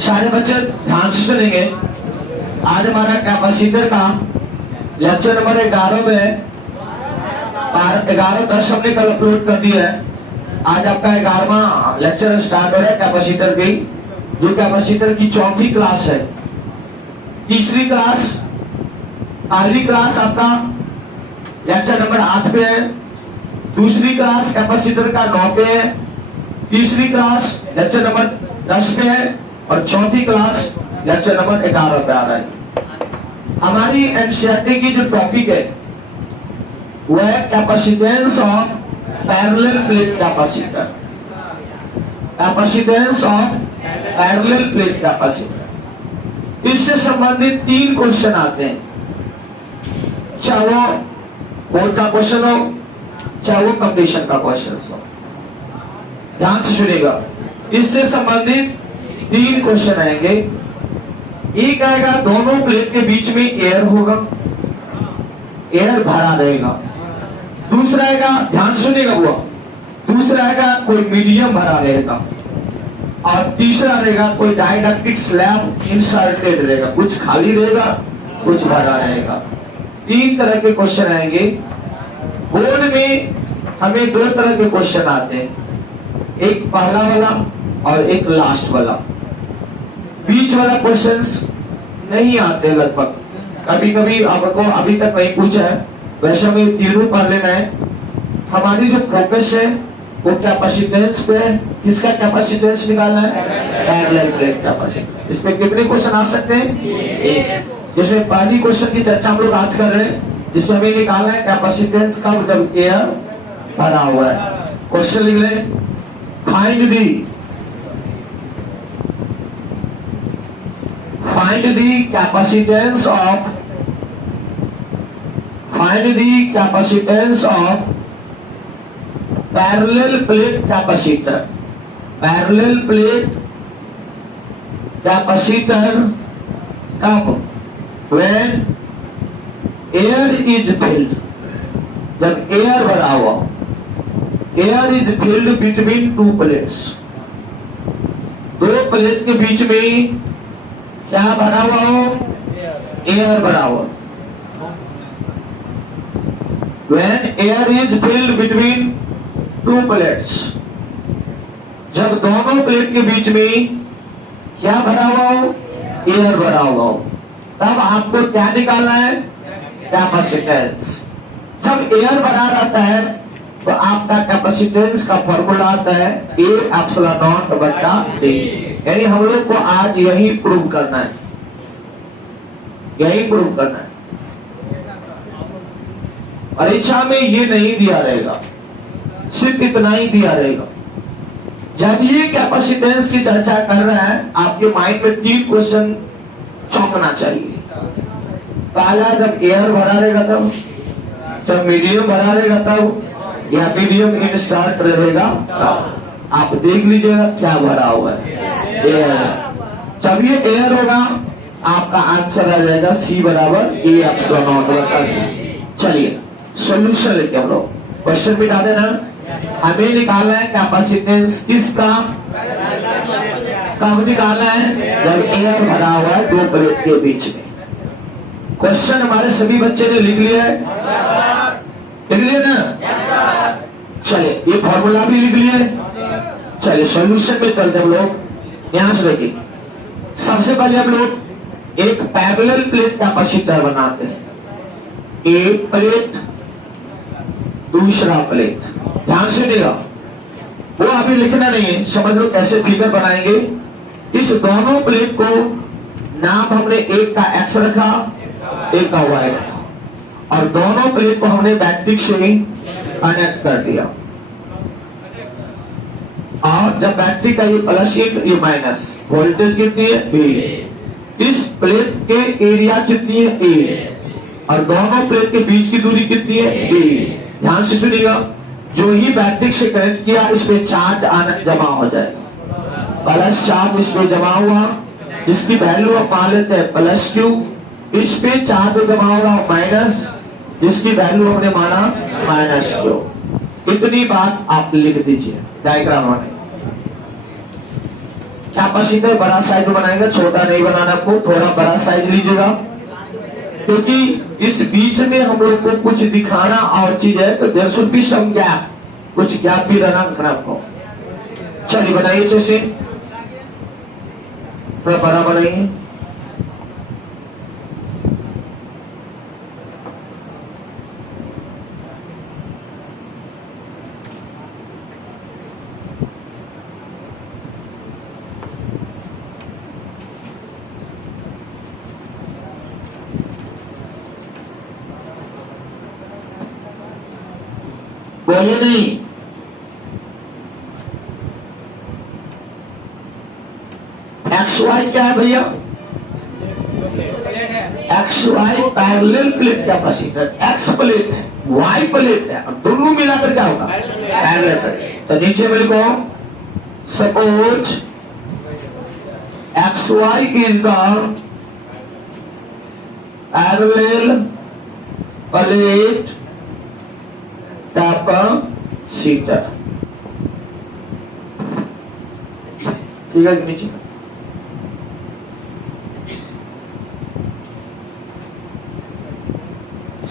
सारे बच्चे ध्यान से सुनेंगे। आज हमारा कैपेसिटर का लेक्चर नंबर 11 में 11:10 हमने कल अपलोड कर दिया है। आज आपका 11वां लेक्चर स्टार्ट हो रहा है कैपेसिटर की, जो कैपेसिटर की चौथी क्लास है। तीसरी क्लास पहली क्लास आपका लेक्चर नंबर 8 पे है, दूसरी क्लास कैपेसिटर का 9 पे है, तीसरी क्लास लेक्चर नंबर 10 पे है और चौथी क्लास लेक्चर नंबर 11 पे आ रहा है। हमारी एनसीईआरटी की जो टॉपिक है वह है capacitance of parallel plate capacitor. Capacitance of parallel plate capacitor, इससे संबंधित 3 क्वेश्चन आते हैं, चाहे वो बोर्ड का क्वेश्चन हो चाहे वो कंपटीशन का क्वेश्चन हो। ध्यान से सुनिएगा, इससे संबंधित 3 क्वेश्चन आएंगे। एक आएगा दोनों प्लेट के बीच में एयर होगा, एयर भरा रहेगा। दूसरा आएगा, ध्यान सुनिएगा वो, दूसरा आएगा कोई मीडियम भरा रहेगा और तीसरा रहेगा कोई डाइलेक्ट्रिक स्लैब इंसर्टेड रहेगा, कुछ खाली रहेगा कुछ भरा रहेगा। 3 तरह के क्वेश्चन आएंगे। बोर्ड में हमें 2 तरह के क्वेश्चन आते हैं, एक पहला वाला और एक लास्ट वाला। बीच वाला क्वेश्चंस नहीं आते लगभग, कभी कभी आपको अभी तक नहीं पूछा है, वैसे हमें तीनों पढ़ लेना है। हमारी जो फोकस है वो कैपेसिटेंस पे है। किसका कैपेसिटेंस निकालना है? Parallel plate capacitance. इसमें कितने क्वेश्चन आ सकते हैं? जिसमें पहली क्वेश्चन की चर्चा हम लोग आज कर रहे हैं, जिसमें हमें निकालना है कैपेसिटेंस कब, जब एयर भरा हुआ है। क्वेश्चन लिख लें, find the capacitance of parallel plate capacitor. Parallel plate capacitor कब? When air is filled, जब एयर भरा हुआ, air is filled between 2 plates, 2 plate के बीच में क्या भरा हुआ हो? एयर भरा हुआ। When air is filled between 2 plates, जब दोनों प्लेट के बीच में क्या भरा हुआ हो? एयर भरा हुआ हो, तब आपको क्या निकालना है? कैपेसिटेंस। जब एयर भरा रहता है तो आपका कैपेसिटेंस का फॉर्मूला आता है A एप्सिलॉन नॉट बटा D। यानी हम लोग को आज यही प्रूव करना है, यही प्रूव करना है। परीक्षा में ये नहीं दिया रहेगा, सिर्फ इतना ही दिया रहेगा। जब ये कैपेसिटेंस की चर्चा कर रहा है, आपके माइंड में 3 क्वेश्चन चौंकना चाहिए। पहला, जब एयर भरा रहेगा तब, जब मीडियम भरा रहेगा तब, या मीडियम इंसर्ट रहेगा तब। आप देख लीजिएगा क्या भरा हुआ है? एयर। जब ये एयर होगा आपका आंसर आ जाएगा C बराबर A एप्सिलॉन नॉट बटा D। चलिए सॉल्यूशन लेके हम लोग क्वेश्चन मिटा देना। हमें निकालना है कैपेसिटेंस किसका, कब निकालना है? जब एयर भरा हुआ है 2 प्लेट के बीच में। क्वेश्चन हमारे सभी बच्चे ने लिख लिया है, लिख लिया ना? चलिए ये फॉर्मूला भी लिख लिया है। चलिए सॉल्यूशन में चलते हम लोग। यहां से देखिए, सबसे पहले हम लोग एक पैरेलल प्लेट कैपेसिटर बनाते हैं। एक प्लेट दूसरा प्लेट, ध्यान से देगा, वो अभी लिखना नहीं है, समझ लो कैसे फिगर बनाएंगे। इस दोनों प्लेट को नाम हमने एक का X रखा, एक का Y रखा, और दोनों प्लेट को हमने बैटरी से कनेक्ट कर दिया। और जब बैटरी का ये प्लस ये माइनस, वोल्टेज कितनी है? V। इस प्लेट के एरिया कितनी है? A। और दोनों प्लेट के बीच की दूरी कितनी है? D। ध्यान से सुनिएगा, जो ही बैटरी से कनेक्ट किया इस पे चार्ज आना जमा हो जाएगा। प्लस चार्ज इस पे जमा हुआ, इसकी वैल्यू आप मान लेते हैं +Q। इस पे चार्ज जमा होगा माइनस, जिसकी वैल्यू हमने माना -Q। इतनी बात आप लिख दीजिए डायग्राम में। कैपेसिटर बड़ा साइज में बनाएंगे, छोटा नहीं बनाना आपको, थोड़ा बड़ा साइज लीजिएगा, क्योंकि इस बीच में हम लोग को कुछ दिखाना और चीज है, तो there should be some gap, कुछ गैप भी रहना आपको। चलिए बनाइए अच्छे से, थोड़ा बड़ा बनाइए। बोलिए नहीं, एक्स वाई क्या है भैया? X Y parallel plate capacitor, X plate है, वाई प्लेट है, और दोनों मिलाकर क्या होगा? Parallel plate. तो नीचे में लिखो, suppose X Y is the parallel plate capacitor, ठीक है नीचे।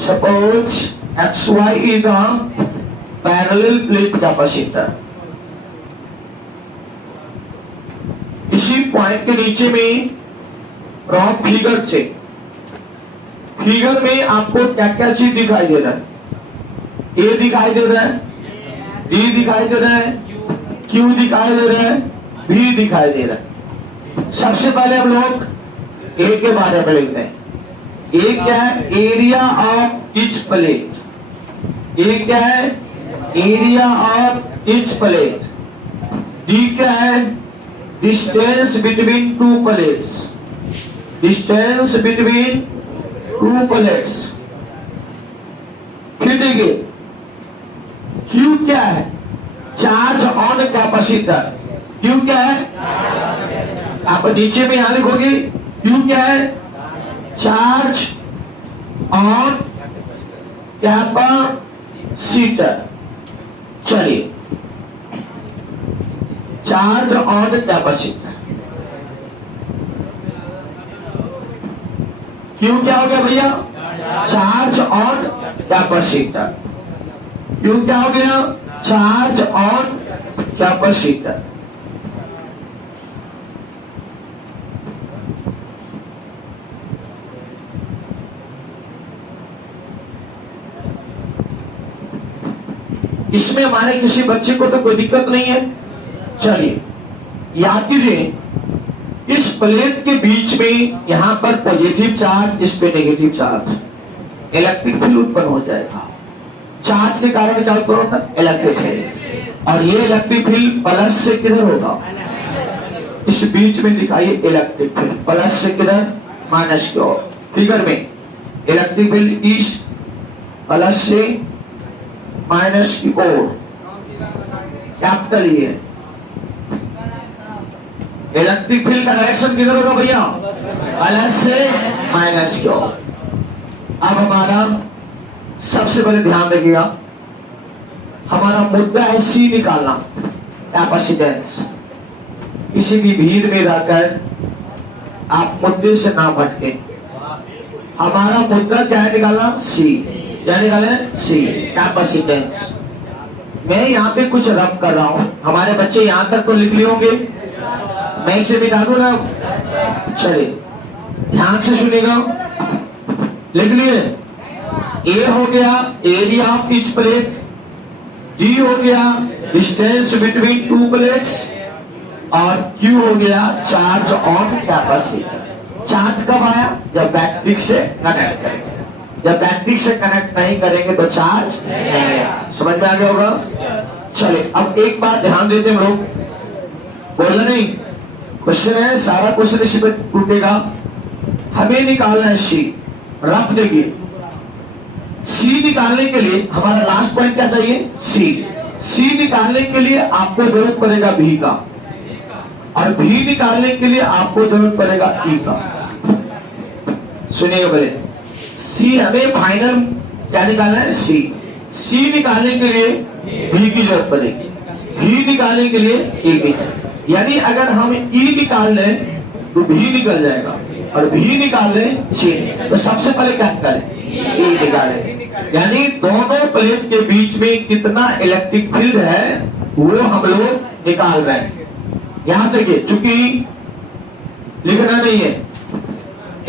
Suppose XY is a parallel plate capacitor। इसी पॉइंट के नीचे में फ्रॉम फिगर से, फिगर में आपको क्या क्या चीज दिखाई दे रहा है? ए दिखाई दे रहा है, डी दिखाई दे रहा है, क्यू दिखाई दे रहा है, बी दिखाई दे रहा है। सबसे पहले हम लोग ए के बारे में लिखते हैं। ए क्या है? Area of each plate. A क्या है? Area of each plate. D क्या है? Distance between two plates, distance between two plates. फिर देखिए क्यू क्या है? Charge on capacitor. क्यू क्या है? आप नीचे में यहां लिखोगे, क्यू क्या है? Charge on capacitor. चलिए, चार्ज ऑन कैपेसिटर, क्यू क्या हो गया भैया? Charge on capacitor. क्यू क्या हो गया? Charge on capacitor. इसमें हमारे किसी बच्चे को तो कोई दिक्कत नहीं है। चलिए याद कीजिए, इस प्लेट के बीच में यहां पर पॉजिटिव चार्ज, इस पे नेगेटिव चार्ज, इलेक्ट्रिक फील्ड उत्पन्न हो जाएगा। चार्ज के कारण क्या उत्पन्न होता है? Electric field. और ये इलेक्ट्रिक फील्ड प्लस से किधर होगा? इस बीच में दिखाइए इलेक्ट्रिक फील्ड, प्लस से किधर? माइनस की ओर। फिगर में इलेक्ट्रिक फील्ड इस प्लस से माइनस की ओर, कैपिटल ये इलेक्ट्रिक फील्ड का डायरेक्शन किधर होगा भैया? प्लस से माइनस की ओर। अब हमारा सबसे पहले ध्यान रखिएगा, हमारा मुद्दा है सी निकालना, कैपेसिटेंस। किसी भी भीड़ में रहकर आप मुद्दे से ना भटके। हमारा मुद्दा क्या है? निकालना सी। क्या निकाले? सी, कैपेसिटेंस। मैं यहाँ पे कुछ रब कर रहा हूं, हमारे बच्चे यहां तक तो लिख लिए होंगे, मैं इसे मिटा दूं ना। चलिए ध्यान से सुनिएगा, लिख लिए। ए हो गया area of each plate, D हो गया डिस्टेंस बिटवीन टू प्लेट्स, और क्यू हो गया चार्ज ऑन कैपेसिटर। चार्ज कब आया? जब बैटरी से कनेक्ट करेंगे। जब बैटरी से कनेक्ट नहीं करेंगे तो चार्ज नहीं आएगा। समझ में आ गया होगा? चलिए अब एक बात ध्यान देते हम लोग, बोलना नहीं, क्वेश्चन है, सारा क्वेश्चन इसी पे टूटेगा। हमें निकालना है सी। रफ देखिए, सी निकालने के लिए हमारा लास्ट पॉइंट क्या चाहिए? सी। सी निकालने के लिए आपको जरूरत पड़ेगा भी का, और भी निकालने के लिए आपको जरूरत पड़ेगा ई का। सुनिएगा पहले, सी हमें फाइनल क्या निकालना है? सी। सी निकालने के लिए भी की जरूरत पड़ेगी, भी निकालने के लिए ए की। यानी अगर हम ई निकाल लें तो भी निकल जाएगा और भी निकाल लें सी, तो सबसे पहले क्या निकालें, ई निकालें। यानी दोनों प्लेट के बीच में कितना इलेक्ट्रिक फील्ड है वो हम लोग निकाल रहे हैं। यहां देखिए, चूंकि लिखना नहीं है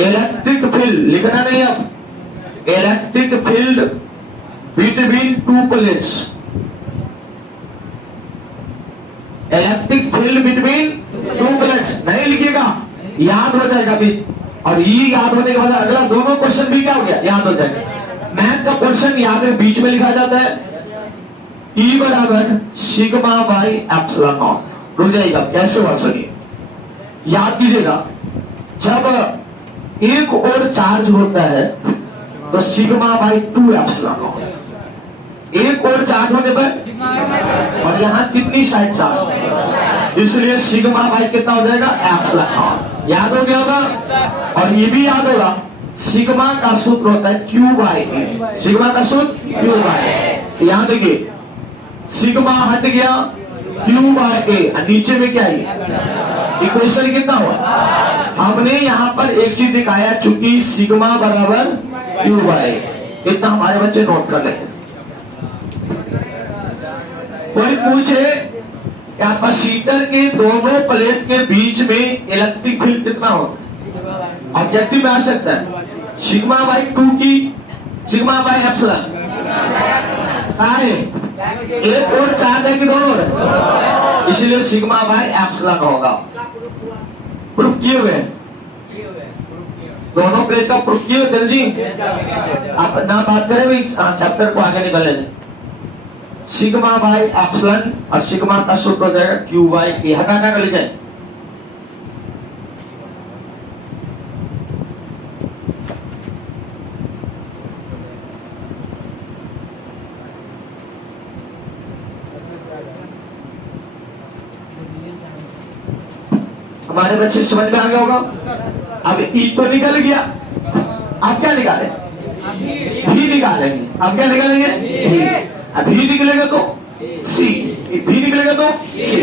इलेक्ट्रिक फील्ड, लिखना नहीं, अब electric field between two plates, electric field between two plates नहीं लिखिएगा, याद हो जाएगा भी। और ये याद होने के बाद अगला दोनों क्वेश्चन भी क्या हो गया, याद हो जाएगा। मैथ का क्वेश्चन याद है, बीच में लिखा जाता है E बराबर सिग्मा बाई एप्सिलॉन नॉट। रुक जाइएगा, कैसे हुआ सुनिए, याद कीजिएगा। जब एक और चार्ज होता है तो सिग्मा बाई 2 एप्सिलॉन नॉट, एक और चार्ज होने पर, और यहाँ कितनी साइड चार्ज, इसलिए सिग्मा बाई कितना हो जाएगा, एप्सिलॉन नॉट। याद हो गया होगा। और ये भी याद होगा, सिग्मा का सूत्र होता है Q बाई ए, सिग्मा का सूत्र Q बाई ए। यहां देखिए, सिग्मा हट गया, Q बाई ए, नीचे में क्या है, इक्वेशन कितना हुआ। हमने यहां पर एक चीज दिखाया, चूंकि सिग्मा बराबर Q बाई ए, इतना हमारे बच्चे नोट कर लेते। कोई पूछे कैपेसिटर के दोनों प्लेट के बीच में इलेक्ट्रिक फील्ड कितना हो, ऑब्जेक्टिव में आ सकता है सिग्मा बाई 2 की सिग्मा बाई एप्सिलॉन है, एक और चार्ज है कि दोनों है, इसलिए सिग्मा बाई एप्सिलॉन होगा। प्रूफ किए हुए दोनों प्लेट का प्रूफ किए हुए जी। आप ना बात करें भाई, चैप्टर को आगे निकाले। सिग्मा बाई एप्सिलॉन और सिग्मा का सूत्र हो जाएगा Q बाई ए, हटाना कर लीजिए। हमारे बच्चे समझ में आ गया होगा। अब ई तो निकल गया, अब क्या निकाले, भी निकालेंगे। अब क्या निकालेंगे, भी। अब भी निकलेगा तो सी, भी निकलेगा तो सी।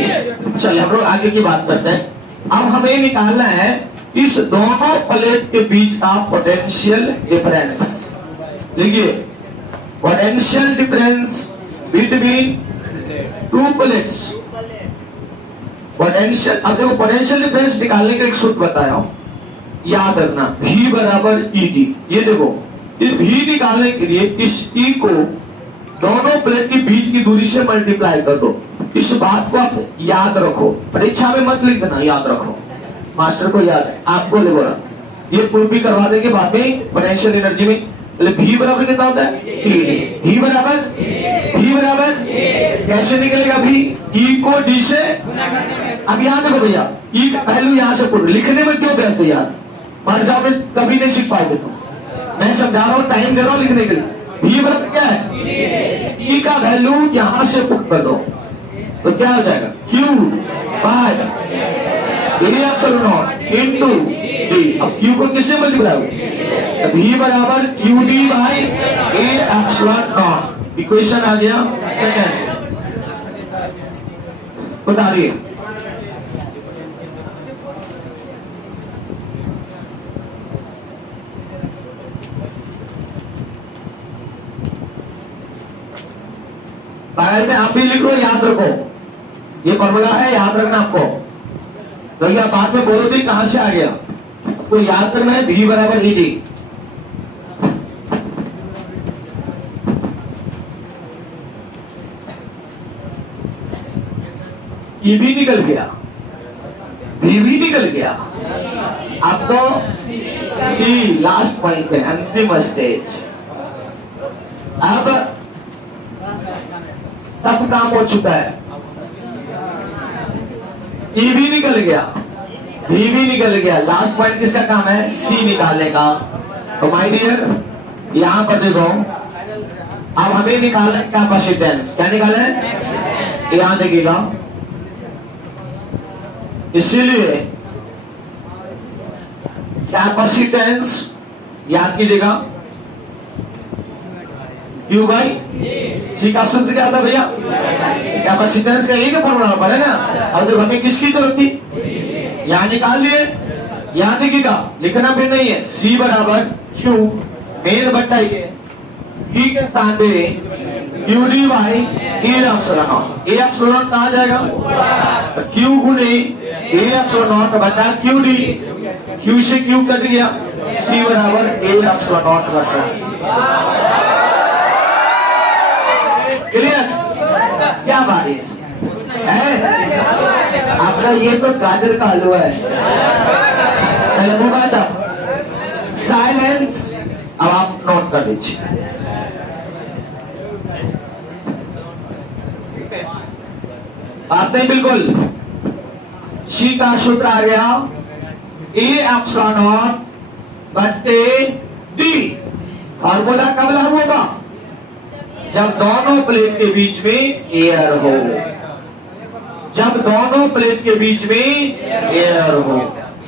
चलिए हम लोग आगे की बात करते हैं। अब हमें निकालना है इस दोनों प्लेट के बीच का पोटेंशियल डिफरेंस। देखिए, potential difference between two plates, potential. अब देखो, पोटेंशियल डिफरेंस निकालने का एक सूत्र बताया हूं, याद रखना, V बराबर ET। ये देखो, ये V निकालने के लिए इस E को दोनों प्लेट के बीच की दूरी से मल्टीप्लाई कर दो। इस बात को आप याद रखो, परीक्षा में मत लिख देना, याद रखो, मास्टर को याद है, आपको ले बोला। ये प्रूफ भी करवा देंगे बाद में पोटेंशियल एनर्जी में। V बराबर कितना होता है, V बराबर कैसे निकलेगा V, E को D से। अब यहाँ देखो भैया, E का वैल्यू यहाँ से पुट, लिखने में क्यों व्यस्त हो यार, मर जाओगे कभी नहीं सीख पाओगे। तो मैं समझा रहा हूँ, टाइम दे रहा हूँ लिखने के लिए। V बराबर क्या है, E का वैल्यू यहाँ से पुट कर दो, तो क्या हो जाएगा, Q by A epsilon naught into D। अब Q को किससे मल्टीप्लाई, V बराबर QD by A epsilon naught. Equation आ गया सेकंड, बता रही है। बाहर में आप भी लिख लो, याद रखो, ये फॉर्मूला है, याद रखना आपको। भैया बाद में बोलो भी कहां से आ गया, तो याद करना है V बराबर ET। ये भी निकल गया, भी निकल गया। अब तो सी लास्ट पॉइंट पे, अंतिम स्टेज। अब सब काम हो चुका है, ई भी निकल गया, भी निकल गया। लास्ट पॉइंट किसका काम है, सी निकालने का। तो माय डियर, यहां पर देखो, अब हमें निकालना है कैपेसिटेंस। क्या निकाले, यहां देखिएगा। इसीलिए कैपेसिटेंस याद कीजिएगा, क्यू बाई सी का सूत्र क्या था भैया? कैपेसिटेंस का एक फॉर्मूला पड़े ना। अब देखो हमें किसकी जरूरत थी? यहां निकाल लिए, यहां देखिएगा लिखना भी नहीं है। सी बराबर क्यू मेन बट्टा ये ई के स्थान पे Q D by A epsilon not. A epsilon not कहां जाएगा? तो क्यू गुने ए एप्सिलॉन नॉट बटा क्यू डी। क्यू से क्यू कट गया, सी बराबर ए एप्सिलॉन नॉट बटा। क्लियर? क्या बात है? आपका ये तो गाजर का हलवा है। चलो वो बात अब साइलेंस, अब आप नोट कर लीजिए। बात नहीं बिल्कुल। सी का सूत्र आ गया ए एप्सिलॉन नॉट बटे डी। फार्मूला कब लागू होगा? जब दोनों प्लेट के बीच में एयर हो। जब दोनों प्लेट के बीच में एयर हो।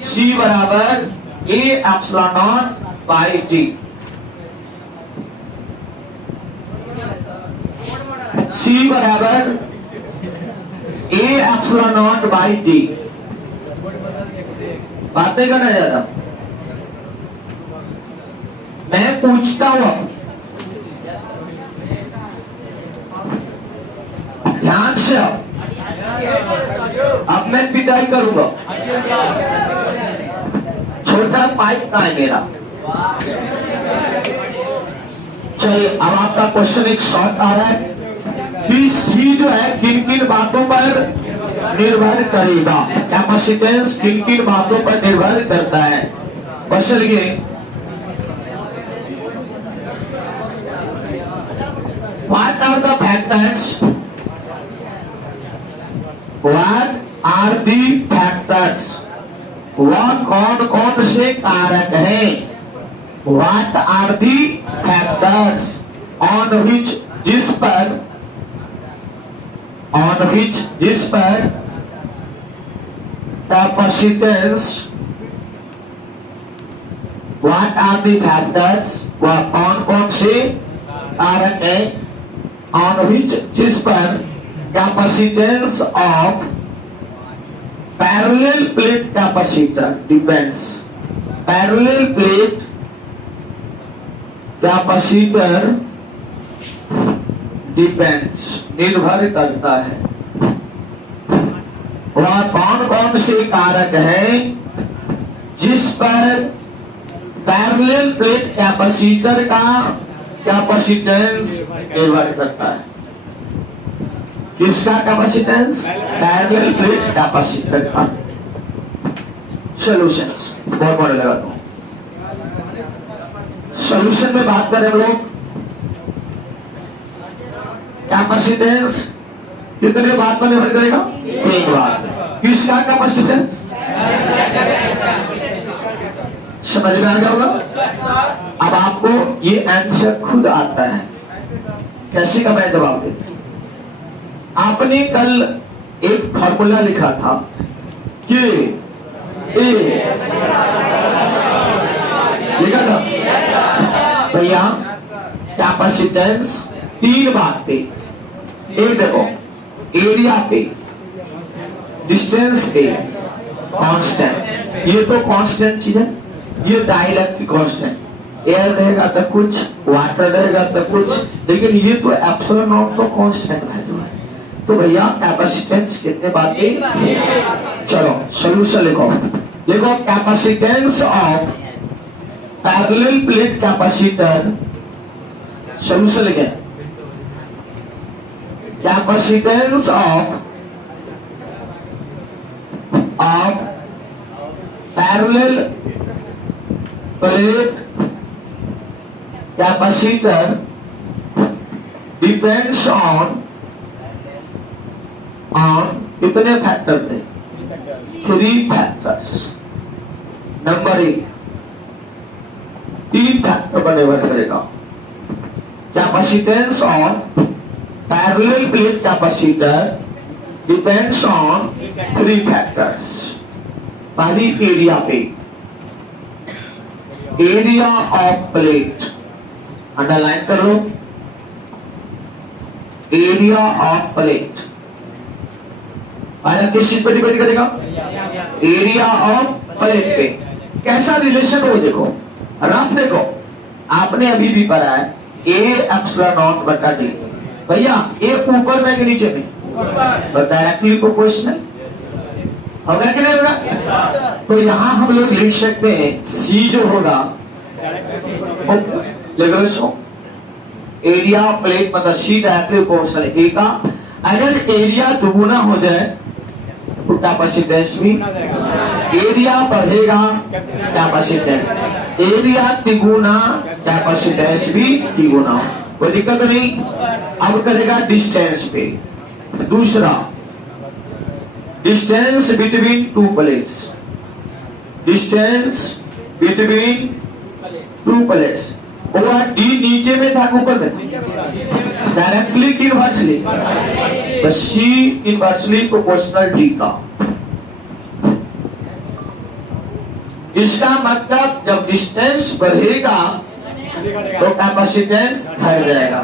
सी बराबर A epsilon naught by D. C बराबर A epsilon naught by D. बात नहीं करना ज्यादा, मैं पूछता हूं ध्यान से। अब मैं पिटाई करूंगा। छोटा पाइप का है मेरा। चलिए अब आपका क्वेश्चन एक शॉर्ट आ रहा है कि सी जो है किन किन बातों पर निर्भर करेगा। कैपेसिटेंस किन किन बातों पर निर्भर करता है। क्वेश्चन ये what are the factors, what are the factors, वह कौन कौन से कारक हैं। What are the factors on which जिस पर capacitance, what are the factors, वह कौन कौन से कारक है ऑन विच जिस पर capacitance of parallel plate capacitor depends. Parallel plate capacitor depends निर्भर करता है। वह कौन कौन से कारक है जिस पर पैरेलल प्लेट कैपेसिटर का कैपेसिटेंस निर्भर करता है। किसका कैपेसिटेंस? पैरेलल प्लेट कैपेसिटर का। सॉल्यूशंस बहुत बड़े लगाता हूं। सॉल्यूशन में बात करें हम लोग, कैपेसिटेंस कितने बात पर निर्भर करेगा? तीन बात। किसका कैपेसिटेंस? समझ में आ गया होगा। अब आपको ये आंसर खुद आता है, कैसे का मैं जवाब देता। आपने कल एक फॉर्मूला लिखा था कि ए लिखा था भैया कैपेसिटेंस तीन बात पे, एक देखो एरिया पे, डिस्टेंस पे, कांस्टेंट। ये तो कांस्टेंट चीज है, ये डाइलेक्ट्रिक कांस्टेंट। एयर रहेगा तो कुछ, वाटर रहेगा तो कुछ, लेकिन ये तो एप्सिलॉन नॉट तो कांस्टेंट वैल्यू है। तो भैया कैपेसिटेंस कितने बात पे? चलो सॉल्यूशन लिखो। देखो capacitance of parallel plate capacitor, solution लिखे capacitance of parallel plate capacitor depends on कितने फैक्टर थे? 3 फैक्टर्स। नंबर 1 3 फैक्टर पर निर्भर करेगा। Capacitance on parallel plate capacitor depends on 3 factors. पहली एरिया पे, एरिया ऑफ प्लेट अंडरलाइन कर लो। Area of plate. पहला किस चीज पर डिपेंड करेगा? एरिया ऑफ प्लेट पे। कैसा रिलेशन हो देखो, रफ देखो, आपने अभी भी पढ़ा है ए एप्सिलॉन नॉट बटा डी। भैया ए ऊपर में कि नीचे में? तो डायरेक्टली प्रोपोर्शनल होगा कि नहीं होगा? तो यहां हम लोग लिख सकते हैं सी जो होगा एरिया प्लेट मतलब सी डायरेक्टली प्रोपोर्शनल ए का। अगर एरिया दुगुना हो जाए तो कैपेसिटेंस भी, एरिया बढ़ेगा कैपेसिटेंस, एरिया तिगुना कैपेसिटेंस भी तिगुना। कोई दिक्कत नहीं। अब करेगा डिस्टेंस पे। दूसरा distance between two plates, distance between two plates. वो डी नीचे में था ऊपर में था? डायरेक्टली कि इनवर्सली? तो सी इनवर्सली प्रोपोर्शनल डी का। इसका मतलब जब डिस्टेंस बढ़ेगा तो कैपेसिटेंस घट जाएगा,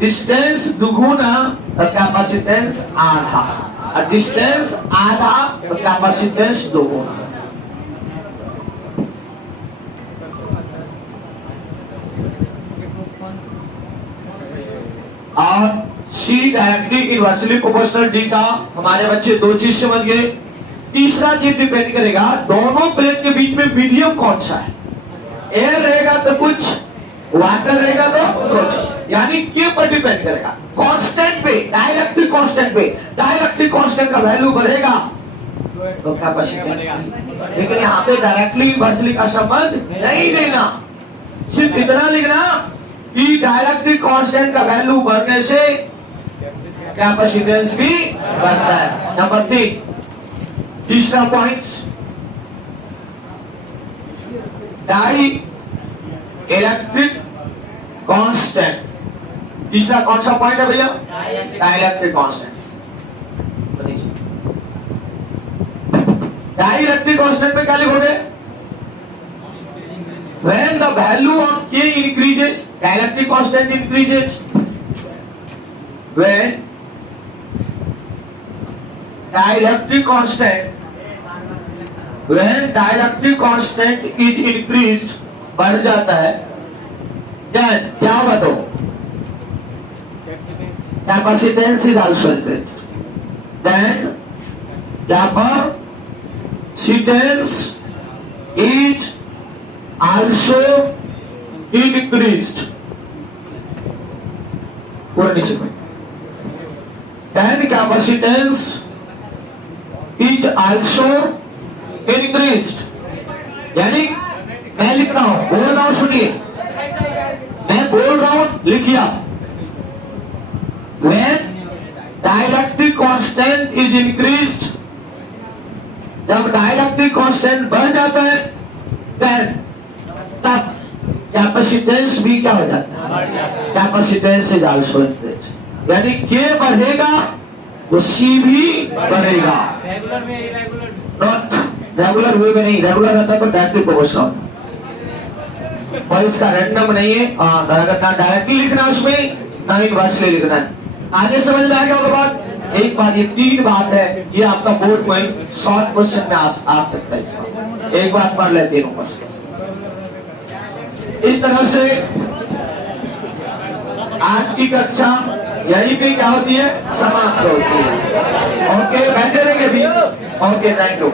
डिस्टेंस दुगुना तो कैपेसिटेंस आधा, और डिस्टेंस आधा तो कैपेसिटेंस दोगुना। और see directly inversely proportional D का हमारे बच्चे दो चीज समझ गए। तीसरा चीज डिपेंड करेगा दोनों प्लेट के बीच में मीडियम कौन सा है। एयर रहेगा तो कुछ, वाटर रहेगा तो कुछ, यानी के पर डिपेंड करेगा। कांस्टेंट पे, डाइलेक्ट्रिक कांस्टेंट पे, डाइलेक्ट्रिक कांस्टेंट का वैल्यू बढ़ेगा तो कैपेसिटेंस। लेकिन यहाँ पे डायरेक्टली इनवर्सली का संबंध नहीं लेना, सिर्फ इतना लिखना कि डाइलेक्ट्रिक कांस्टेंट का वैल्यू बढ़ने से कैपेसिटेंस भी बढ़ता है। नंबर 3 तीसरा पॉइंट, डाई इलेक्ट्रिक कांस्टेंट। तीसरा कौन सा पॉइंट है भैया? Dielectric constant. Dielectric constant पे क्या लिखोगे? When the value of K increases, dielectric constant increases. When dielectric constant is increased, बढ़ जाता है, then क्या होगा? तो capacitance is also increased. Then capacitance is also increased. पूरा नीचे में then capacitance is also increased। यानी मैं लिख रहा हूं, बोल रहा हूं, सुनिए, मैं बोल रहा हूं, लिखिए। when dielectric constant is increased, जब dielectric constant बढ़ जाता है then तब कैपेसिटेंस भी क्या हो जाता है? Capacitance is also increase. यानी के बढ़ेगा तो सी भी बढ़ेगा। रेगुलर में नॉट रेगुलर वे में नहीं, रेगुलर रहता तो डायरेक्टली प्रोपोर्शनल होता। और इसका रैंडम नहीं है, अगर ना डायरेक्टली लिखना उसमें ना इनवर्सली लिखना है। आगे समझ में आ गया होगा बात? एक बात, ये 3 बात है, ये आपका बोर्ड में शॉर्ट क्वेश्चन में आ सकता है। इसका एक बात पढ़ लेते हैं ऊपर। इस तरह से आज की कक्षा यहीं पे क्या होती है? समाप्त होती है। ओके, बैठे रहेंगे भी। Okay, thank you.